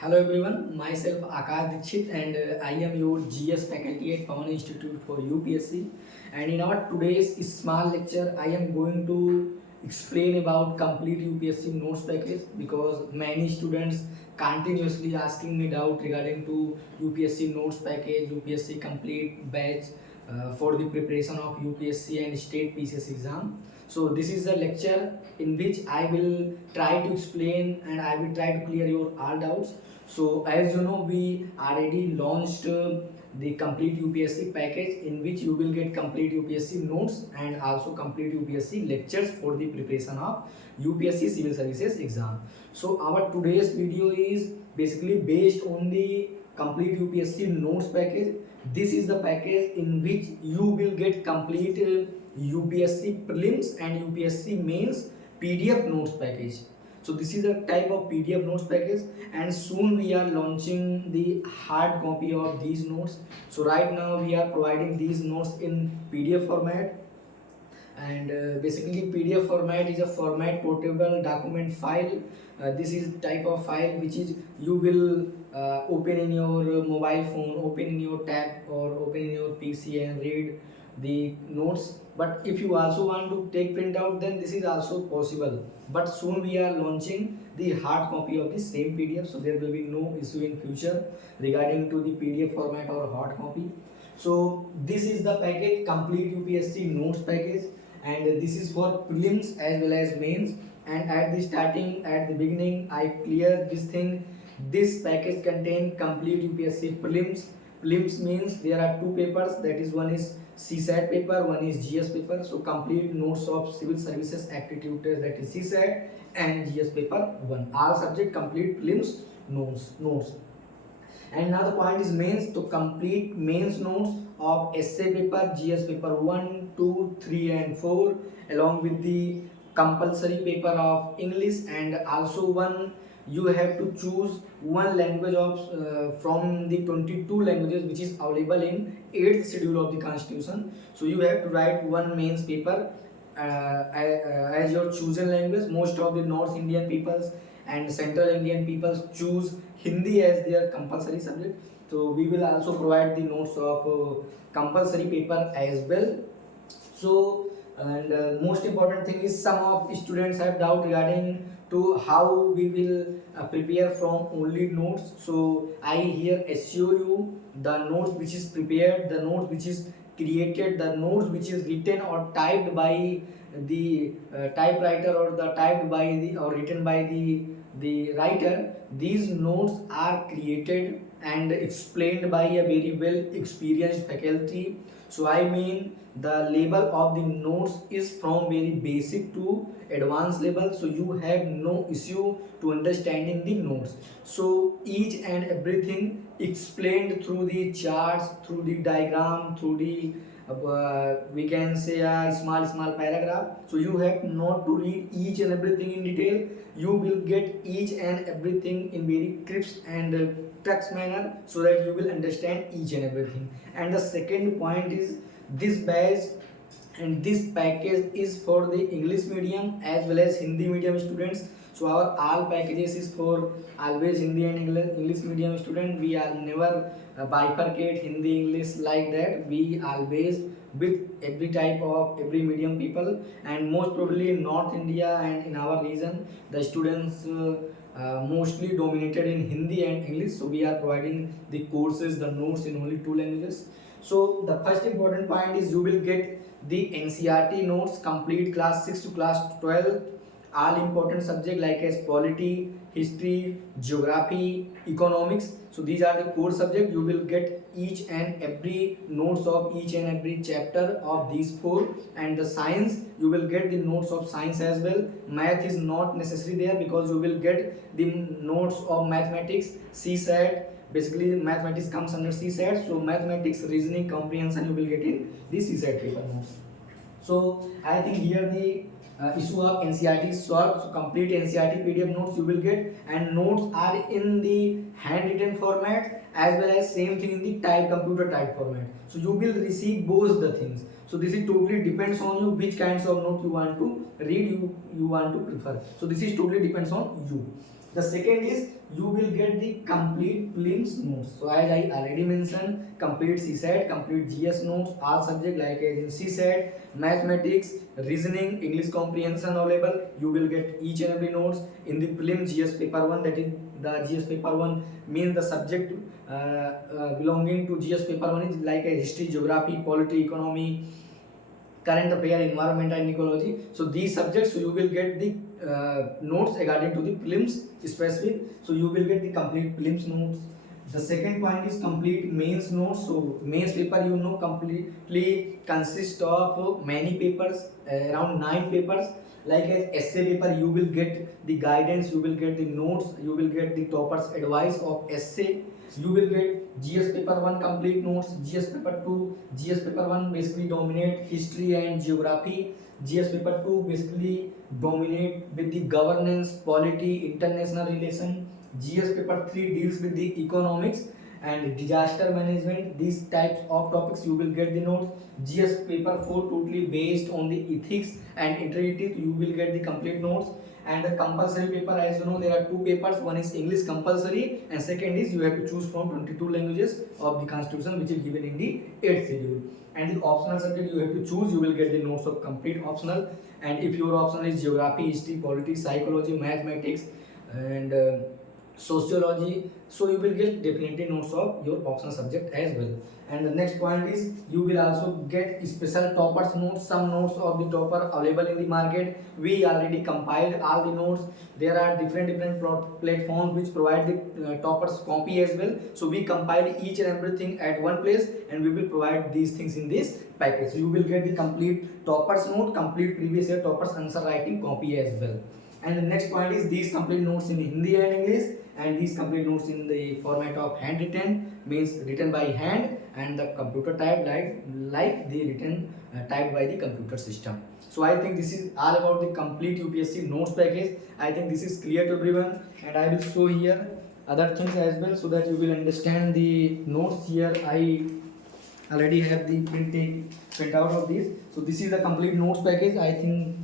Hello everyone, myself Akash Dikshit and I am your GS faculty at Pawan Institute for UPSC. And in our today's small lecture, I am going to explain about complete UPSC notes package because many students continuously asking me doubt regarding to UPSC notes package, UPSC complete batch for the preparation of UPSC and state PCS exam. So this is a lecture in which I will try to explain and I will try to clear your all doubts. So as you know, we already launched the complete UPSC package in which you will get complete UPSC notes and also complete UPSC lectures for the preparation of UPSC Civil Services exam. So our today's video is basically based on the complete UPSC notes package. This is the package in which you will get complete UPSC prelims and UPSC mains PDF notes package. So this is a type of PDF notes package, and soon we are launching the hard copy of these notes. So right now we are providing these notes in PDF format, and basically PDF format is a format portable document file. This is type of file which is you will open in your mobile phone, open in your tab or open in your PC and read the notes. But if you also want to take printout, then this is also possible. But soon we are launching the hard copy of the same PDF, so there will be no issue in future regarding to the PDF format or hard copy. So this is the package, complete UPSC notes package, and this is for prelims as well as mains. And at the starting, at the beginning, I clear this thing. This package contain complete UPSC prelims. Prelims means there are two papers, that is one is CSAT paper, one is GS paper. So complete notes of civil services aptitude test, that is CSAT, and GS paper 1. All subject complete prelims notes. And now the point is mains. To complete mains notes of essay paper, GS paper 1, 2, 3 and 4, along with the compulsory paper of English, and also one you have to choose one language of from the 22 languages which is available in 8th schedule of the constitution. So you have to write one mains paper as your chosen language. Most of the North Indian peoples and Central Indian peoples choose Hindi as their compulsory subject. So we will also provide the notes of compulsory paper as well. So and most important thing is some of students have doubt regarding to how we will prepare from only notes. So I here assure you the notes which is prepared, the notes which is created, the notes which is written or typed by the typewriter or the typed by the or written by the writer, these notes are created and explained by a very well experienced faculty. So I mean the level of the notes is from very basic to advanced level, so you have no issue to understanding the notes. So each and everything explained through the charts, through the diagram, through the we can say a small paragraph. So you have not to read each and everything in detail. You will get each and everything in very crisp and text manner, so that you will understand each and everything. And the second point is this batch and this package is for the English medium as well as Hindi medium students. So our all packages is for always Hindi and English medium student. We are never bifurcate Hindi English like that. We always with every type of every medium people, and most probably in North India and in our region the students mostly dominated in Hindi and English. So we are providing the courses, the notes in only two languages. So the first important point is you will get the NCERT notes, complete class 6 to class 12, all important subject like as polity, history, geography, economics. So these are the core subject. You will get each and every notes of each and every chapter of these four. And the science, you will get the notes of science as well. Math is not necessary there because you will get the notes of mathematics, CSAT. Basically mathematics comes under CSAT, so mathematics, reasoning, comprehension you will get in the CSAT paper notes. So I think here the issue of NCERT is solved. So complete NCERT PDF notes you will get, and notes are in the handwritten format as well as same thing in the type computer type format. So you will receive both the things. So this is totally depends on you which kinds of notes you want to read, you want to prefer. So this is totally depends on you. The second is you will get the complete prelims notes. So as I already mentioned, complete CSAT, complete GS notes, all subject like as CSAT, mathematics, reasoning, English comprehension available. You will get each and every notes in the prelim GS paper 1. That is the GS paper 1 means the subject belonging to GS paper 1 is like a history, geography, polity, economy, current affair, environment and ecology. So these subjects, so you will get the notes regarding to the prelims specific. So you will get the complete prelims notes. The second point is complete mains notes. So mains paper, you know, completely consists of many papers, around 9 papers. Like as essay paper, you will get the guidance, you will get the notes, you will get the topper's advice of essay. You will get GS paper 1 complete notes, GS paper 2. GS paper 1 basically dominate history and geography. GS paper 2 basically dominate with the governance, polity, international relation. GS paper 3 deals with the economics and disaster management. These types of topics you will get the notes. GS paper 4 totally based on the ethics and integrity. You will get the complete notes. And the compulsory paper, as you know, there are 2 papers. One is English compulsory and second is you have to choose from 22 languages of the constitution which is given in the 8th schedule. And the optional subject you have to choose, you will get the notes of complete optional. And if your option is geography, history, politics, psychology, mathematics and sociology, so you will get definitely notes of your optional subject as well. And the next point is you will also get special toppers notes. Some notes of the topper available in the market. We already compiled all the notes. There are different platforms which provide the toppers copy as well. So we compiled each and everything at one place and we will provide these things in this package. So you will get the complete toppers note, complete previous year toppers answer writing copy as well. And the next point is these complete notes in Hindi and English, and these complete notes in the format of handwritten, means written by hand, and the computer type like the written typed by the computer system. So I think this is all about the complete UPSC notes package. I think this is clear to everyone, and I will show here other things as well so that you will understand the notes. Here I already have the print out of this. So this is the complete notes package. I think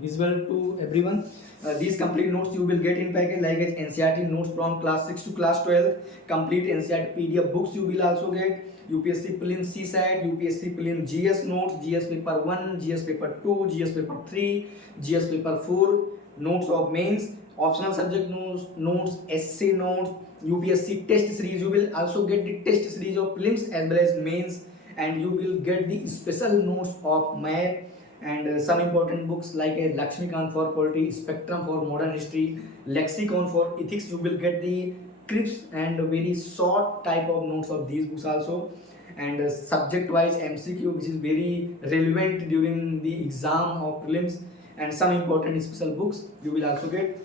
visible to everyone. These complete notes you will get in package like as NCERT notes from class 6 to class 12. Complete NCERT PDF books you will also get. UPSC Prelim CSAT, UPSC Prelim GS notes, GS paper 1, GS paper 2, GS paper 3, GS paper 4, notes of mains, optional subject notes, essay notes, UPSC test series. You will also get the test series of prelims as well as mains, and you will get the special notes of math and some important books like a Lakshmikant for polity, Spectrum for modern history, Lexicon for ethics. You will get the crisp and very short type of notes of these books also, and subject wise MCQ which is very relevant during the exam of prelims, and some important special books you will also get.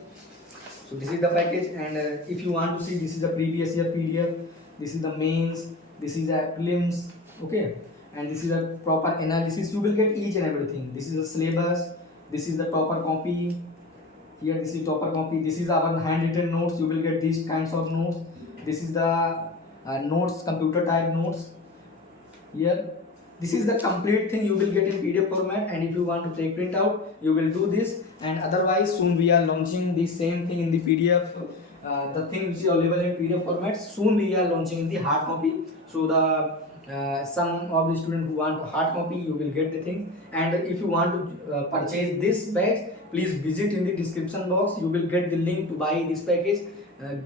So this is the package, and if you want to see, this is the previous year PDF, this is the mains, this is the prelims, okay, and this is a proper analysis. You will get each and everything. This is the syllabus, this is the proper copy. Here this is proper copy. This is our handwritten notes. You will get these kinds of notes. This is the notes, computer type notes. Here this is the complete thing you will get in PDF format, and if you want to take print out, you will do this. And otherwise soon we are launching the same thing in the PDF, the thing which is available in PDF format. Soon we are launching in the hard copy. So the some of the students who want hard copy, you will get the thing. And if you want to purchase this batch, please visit in the description box. You will get the link to buy this package.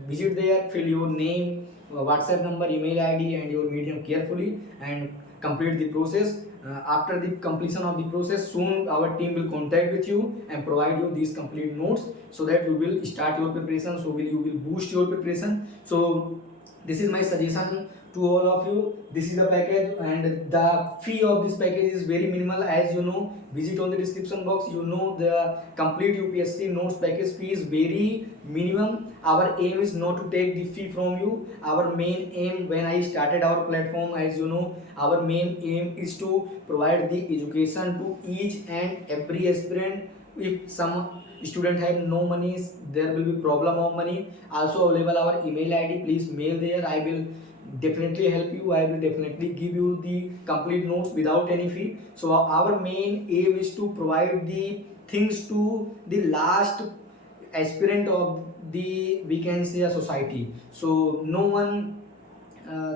Visit there, fill your name, WhatsApp number, email ID and your medium carefully, and complete the process. After the completion of the process, soon our team will contact with you and provide you these complete notes so that you will start your preparation. So you will boost your preparation. So this is my suggestion to all of you. This is the package, and the fee of this package is very minimal. As you know, visit on the description box. You know the complete UPSC notes package fee is very minimum. Our aim is not to take the fee from you. Our main aim, when I started our platform, as you know, our main aim is to provide the education to each and every aspirant. If some student have no money, there will be problem of money. Also available our email ID. Please mail there. I will definitely help you. I will definitely give you the complete notes without any fee. So our main aim is to provide the things to the last aspirant of the, we can say, a society. So no one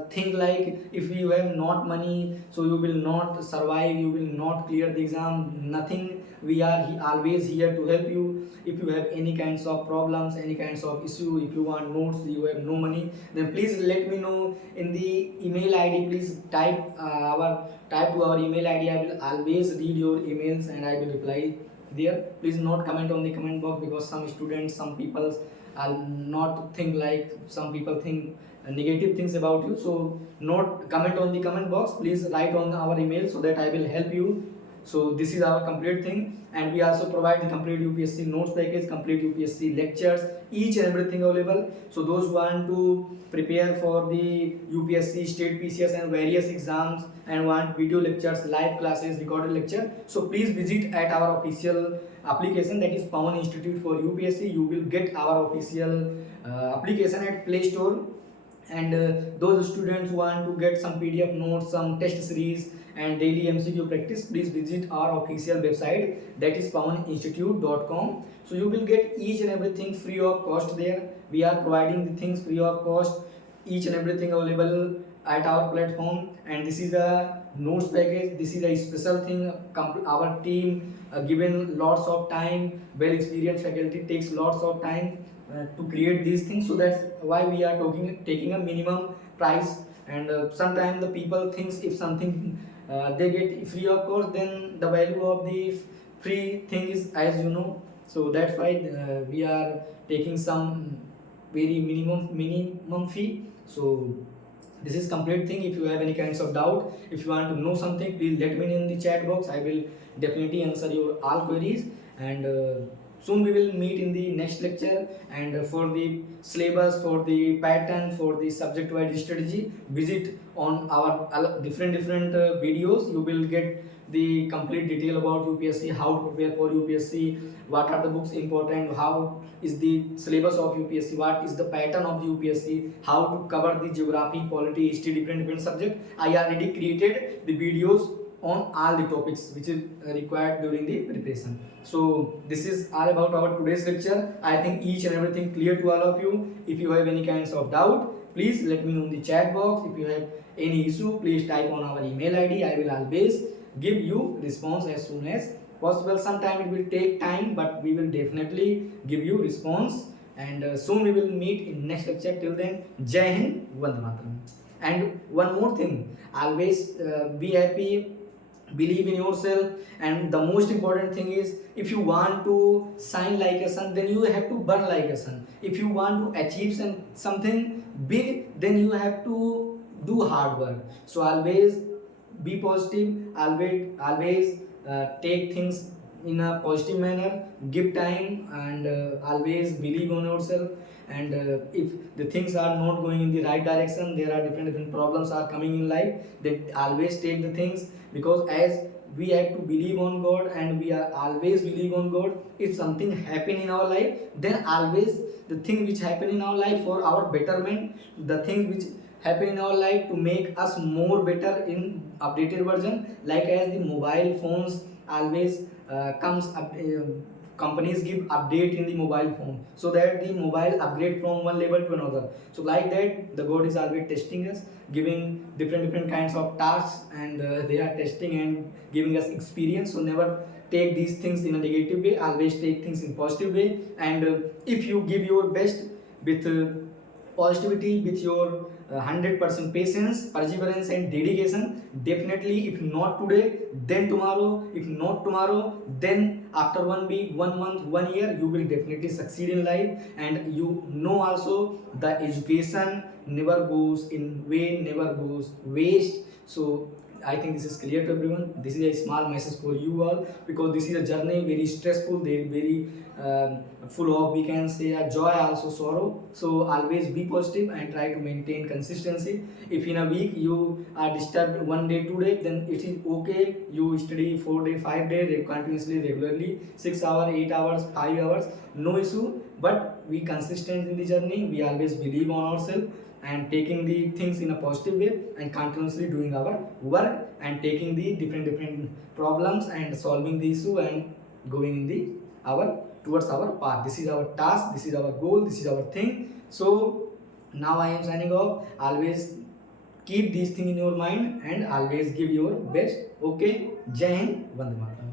think like if you have not money, so you will not survive, you will not clear the exam, nothing. We are always here to help you. If you have any kinds of problems, any kinds of issue, if you want notes, you have no money, then please let me know in the email id. Please type to our email id. I will always read your emails and I will reply there. Please not comment on the comment box, because some students, some people are not think like, some people think negative things about you. So not comment on the comment box, please write on our email so that I will help you. So this is our complete thing, and we also provide the complete UPSC notes package, complete UPSC lectures, each and everything available. So those who want to prepare for the UPSC, state PCS and various exams and want video lectures, live classes, recorded lecture, so please visit at our official application, that is Pawan Institute for UPSC. You will get our official application at Play Store. And those students who want to get some PDF notes, some test series and daily MCQ practice, please visit our official website, that is pavaninstitute.com. so you will get each and everything free of cost there. We are providing the things free of cost, each and everything available at our platform. And this is a notes package, this is a special thing. Our team given lots of time, well experienced faculty takes lots of time to create these things. So that's why we are taking a minimum price. And sometimes the people thinks if something they get free of cost, then the value of the free thing is, as you know. So that's why we are taking some very minimum fee. So this is complete thing. If you have any kinds of doubt, if you want to know something, please let me know in the chat box. I will definitely answer your all queries. And soon we will meet in the next lecture. And for the syllabus, for the pattern, for the subject wise strategy, visit on our different videos. You will get the complete detail about UPSC, how to prepare for UPSC, what are the books important, how is the syllabus of UPSC, what is the pattern of the UPSC, how to cover the geography, polity, history, different subject. I already created the videos on all the topics which is required during the preparation. So this is all about our today's lecture. I think each and everything clear to all of you. If you have any kinds of doubt, please let me know in the chat box. If you have any issue, please type on our email ID. I will always give you response as soon as possible. Sometime it will take time, but we will definitely give you response. And soon we will meet in next lecture. Till then, Jai Hind, Vande Mataram. And one more thing, always be happy, believe in yourself. And the most important thing is, if you want to shine like a sun, then you have to burn like a sun. If you want to achieve something big, then you have to do hard work. So always be positive, always take things in a positive manner, give time, and always believe on yourself. And if the things are not going in the right direction, there are different problems are coming in life, then always take the things, because as we have to believe on God, and we are always believe on God. If something happen in our life, then always the thing which happen in our life for our betterment, the thing which happen in our life to make us more better in updated version. Like as the mobile phones always comes up, companies give update in the mobile phone, so that the mobile upgrade from one level to another. So like that, the God is always testing us, giving different kinds of tasks, and they are testing and giving us experience. So never take these things in a negative way, always take things in positive way. And if you give your best with positivity, with your 100% patience, perseverance and dedication, definitely, if not today, then tomorrow, if not tomorrow, then after 1 week, 1 month, 1 year, you will definitely succeed in life. And you know also, the education never goes in vain, never goes waste. So I think this is clear to everyone. This is a small message for you all, because this is a journey very stressful, very full of, we can say, a joy, also sorrow. So always be positive and try to maintain consistency. If in a week you are disturbed 1 day, 2 days, then it is okay. You study 4 day, 5 day continuously, regularly, 6 hours, 8 hours, 5 hours, no issue. But we consistent in the journey. We always believe on ourselves and taking the things in a positive way, and continuously doing our work, and taking the different problems and solving the issue, and going in the our towards our path. This is our task, this is our goal, this is our thing. So now I am signing off. Always keep these things in your mind and always give your best. Okay, Jai Hind, Vande Mataram.